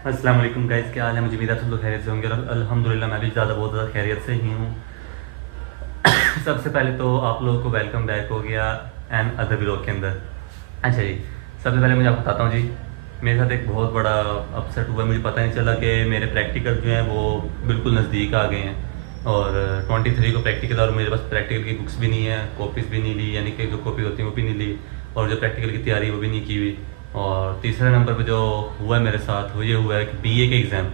अस्सलाम वालेकुम गाइस, क्या हाल है। मुझे उम्मीद है आप सब लोग खैरियत से होंगे और अल्हम्दुलिल्लाह मैं भी बहुत ज़्यादा खैरियत से ही हूँ। सबसे पहले तो आप लोगों को वेलकम बैक हो गया एंड अदर व्लॉग के अंदर। अच्छा जी, सबसे पहले मुझे आपको बताता हूँ जी, मेरे साथ एक बहुत बड़ा अपसेट हुआ। मुझे पता नहीं चला कि मेरे प्रैक्टिकल जो हैं वो बिल्कुल नज़दीक आ गए हैं और 23 को प्रैक्टिकल, और मेरे पास प्रैक्टिकल की बुक्स भी नहीं है, कॉपीज़ भी नहीं ली, यानी कि जो कॉपी होती है वो भी नहीं ली, और जो प्रैक्टिकल की तैयारी वो भी नहीं की हुई। और तीसरे नंबर पे जो हुआ है मेरे साथ, वो ये हुआ है कि बीए के एग्ज़ाम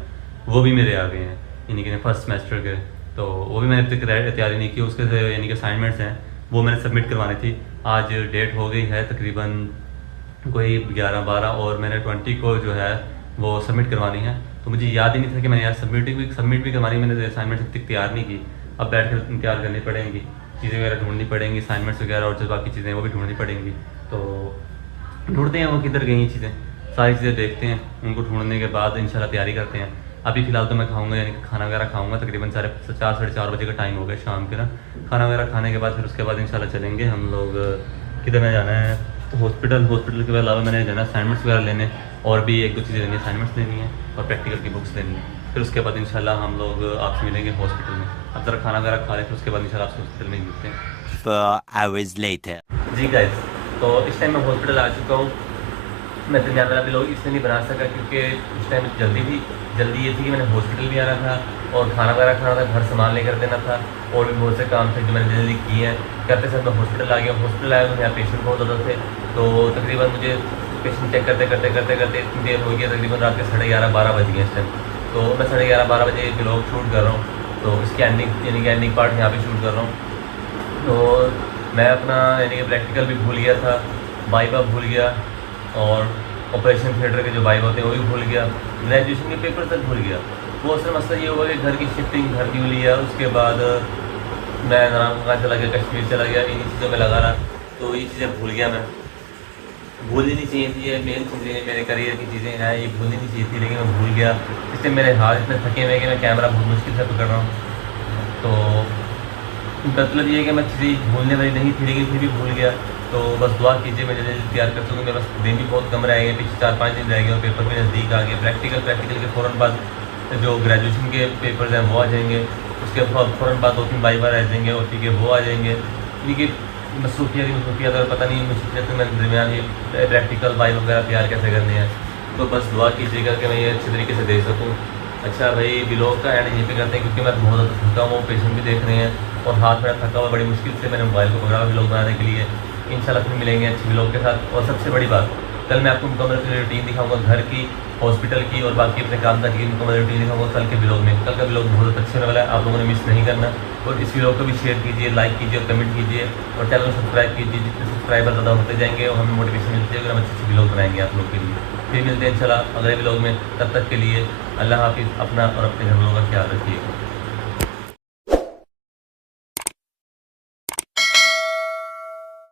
वो भी मेरे आ गए हैं, यानी कि फर्स्ट सेमेस्टर के। तो वो भी मैंने अब तक तैयारी नहीं की। उसके यानी कि असाइनमेंट्स हैं वो मैंने सबमिट करवानी थी। आज डेट हो गई है तकरीबन कोई 11-12, और मैंने 20 को जो है वो सबमिट करवानी है। तो मुझे याद ही नहीं था कि मैंने यार सबमिट भी करवानी, मैंने असाइनमेंट अब तक तैयार नहीं की। अब बैठ कर तैयार करनी पड़ेंगी, चीज़ें वगैरह ढूंढनी पड़ेंगी, असाइनमेंट्स वगैरह और जो बाकी चीज़ें हैं वो भी ढूंढनी पड़ेंगी। तो ढूंढते हैं वो किधर गई हैं चीज़ें, सारी चीज़ें देखते हैं, उनको ढूंढने के बाद इंशाल्लाह तैयारी करते हैं। अभी फ़िलहाल तो मैं खाऊंगा, यानी कि खाना वगैरह खाऊंगा। तकरीबन 4 साढ़े 4 बजे का टाइम हो गया शाम के ना। खाना वगैरह खाने के बाद फिर उसके बाद इंशाल्लाह चलेंगे हम लोग। किधर में जाना है तो हॉस्पिटल के अलावा मैंने जाना है असाइनमेंट्स वगैरह लेने, और भी एक दो चीज़ें लेनी है, असाइनमेंट्स लेनी है और प्रैक्टिकल की बुक्स लेनी है। फिर उसके बाद इंशाल्लाह हम लोग आपसे मिलेंगे हॉस्पिटल में। अब ज़रा खाना वगैरह खा लें, फिर उसके बाद इंशाल्लाह आपसे हॉस्पिटल में ही मिलते हैं। 4 hours later. जी गाइस, तो इस टाइम मैं हॉस्पिटल आ चुका हूँ। मैं तो ज़्यादा भी लोग इसलिए नहीं बना सका क्योंकि उस टाइम जल्दी ये थी कि मैंने हॉस्पिटल भी आना था और खाना वगैरह खाना था, घर सामान लेकर देना था, और भी बहुत से काम थे जो मैंने जल्दी किए हैं। करते साथ मैं हॉस्पिटल आ गया। हॉस्पिटल आया तो यहाँ पेशेंट बहुत ज़्यादा थे, तो तकरीबन मुझे पेशेंट चेक करते करते करते करते इतनी देर हो गई, तकरीबन रात के 11:30-12 बज गए इस टाइम। तो मैं 11:30-12 बजे ब्लॉग शूट कर रहा हूँ, तो इसकी एंडिंग यानी कि एंडिंग पार्ट यहाँ पे शूट कर रहा हूँ। तो मैं अपना यानी कि प्रैक्टिकल भी भूल गया था, वाइवा भूल गया, और ऑपरेशन थिएटर के जो वाइव होते हैं वो भी भूल गया, ग्रेजुएशन के पेपर तक भूल गया। वो असल मसला ये हुआ कि घर की शिफ्टिंग घर की हुई है, उसके बाद मैं नाम कहाँ चला गया, कश्मीर चला गया, इन्हीं चीज़ों में लगा रहा। तो ये चीज़ें भूल गया मैं। भूलनी नहीं चाहिए थी, ये मेन चीज़ें मेरे करियर की चीज़ें हैं, ये भूलनी नहीं चाहिए थी, लेकिन मैं भूल गया। इसलिए मेरे हाथ इतने थके हुए हैं कि मैं कैमरा बहुत मुश्किल से पकड़ रहा हूँ। तो मतलब ये है कि मैं चीज़ें भूलने वाली नहीं थी, लेकिन फिर भी भूल गया। तो बस दुआ कीजिए मैं जल्दी जल्दी तैयार कर सकूँ। मेरे पास दिन भी बहुत कम रह गए, पीछे 4-5 दिन रह गए और पेपर भी नज़दीक आ गए। प्रैक्टिकल के फ़ौरन बाद जो ग्रेजुएशन के पेपर्स हैं वो आ जाएंगे, उसके फ़ौरन बाद 2-3 वाइवा रह जाएंगे और ठीक है वो आ जाएंगे। यानी कि मसरूफियत और पता नहीं मसरूफियत में दरमियान ये प्रैक्टिकल वाइव वगैरह तैयार कैसे करने हैं। तो बस दुआ कीजिएगा कि मैं ये अच्छे तरीके से दे सकूँ। अच्छा भाई, व्लॉग का एंड यहीं पे करते हैं क्योंकि मैं बहुत ज़्यादा थका हुआ हूँ, पेशेंट भी देख रहे हैं और हाथ मेरा थका हुआ, बड़ी मुश्किल से मैंने मोबाइल को पकड़ा व्लॉग बनाने के लिए। इंशाल्लाह फिर मिलेंगे अच्छे व्लॉग के साथ। और सबसे बड़ी बात, कल मैं आपको मुकम्मल अपनी रूटीन दिखाऊंगा, घर की, हॉस्पिटल की और बाकी अपने काम काज की मुकम्मल रूटीन दिखाऊंगा कल के व्लॉग में। कल का व्लॉग बहुत अच्छे होने वाला है, आप लोगों ने मिस नहीं करना। और इस व्लॉग को भी शेयर कीजिए, लाइक कीजिए और कमेंट कीजिए, और चैनल को सब्सक्राइब कीजिए। जितने सब्सक्राइबर ज़्यादा होते जाएंगे और हमें मोटिवेशन मिलती है, अगर हम अच्छे अच्छे व्लॉग बनाएंगे आप लोग के लिए। फिर मिलते हैं इंशाल्लाह अगले व्लॉग में, तब तक के लिए अल्लाह हाफिज़। अपना और अपने घर वालों का ख्याल रखिएगा।